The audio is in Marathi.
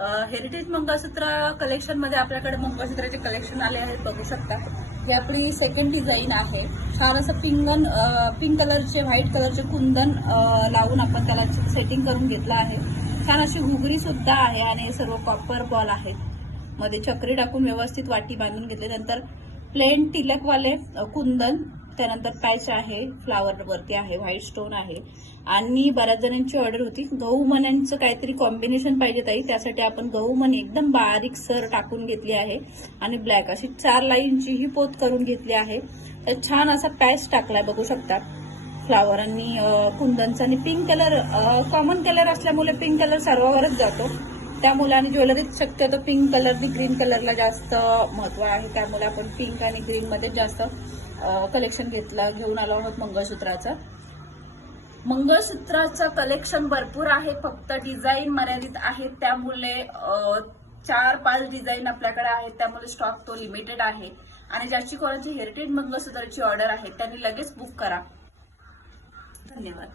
हेरिटेज मंगळसूत्र कलेक्शन मध्ये आपल्याकडे मंगळसूत्राचे कलेक्शन आले आहे, बघू शकता। ही आपली सेकंड डिझाईन आहे। छान असं पिंक कलरचे व्हाईट कलरचे कुंदन लावून आपण त्याला सेटिंग करून घेतलं आहे। छान अशी घुगरी सुद्धा आहे आणि हे सर्व कॉपर बॉल आहेत। मध्ये चक्री टाकून व्यवस्थित वाटी बांधून घेतली। नंतर प्लेन टिलकवाले कुंदन, त्यानंतर पॅच आहे, फ्लावर वरती आहे, व्हाईट स्टोन आहे। आणि बऱ्याच जणांची ऑर्डर होती गहू मण्यांचं काहीतरी कॉम्बिनेशन पाहिजे ताई, त्यासाठी आपण गहू मणी एकदम बारीक सर टाकून घेतली आहे आणि ब्लॅक अशी 4 लाईनची ही पोत करून घेतली आहे। तर छान असा पॅच टाकलाय, बघू शकता। फ्लावर आणि कुंदनचा आणि पिंक कलर कॉमन कलर असल्यामुळे पिंक कलर सर्वावरच जातो, त्यामुळे आणि ज्वेलरीत शक्यतो पिंक कलर आणि ग्रीन कलरला जास्त महत्व आहे, त्यामुळे आपण पिंक आणि ग्रीन मध्ये जास्त कलेक्शन घेऊन आलो आहोत मंगळसूत्राचं। मंगळसूत्राचं कलेक्शन भरपूर आहे, फक्त डिझाईन मर्यादित आहेत, त्यामुळे 4-5 डिझाईन आपल्याकडे आहेत, त्यामुळे स्टॉक तो लिमिटेड आहे। आणि ज्याची कोणाची हेरिटेज मंगळसूत्राची ऑर्डर आहे त्यांनी लगेच बुक करा। धन्यवाद।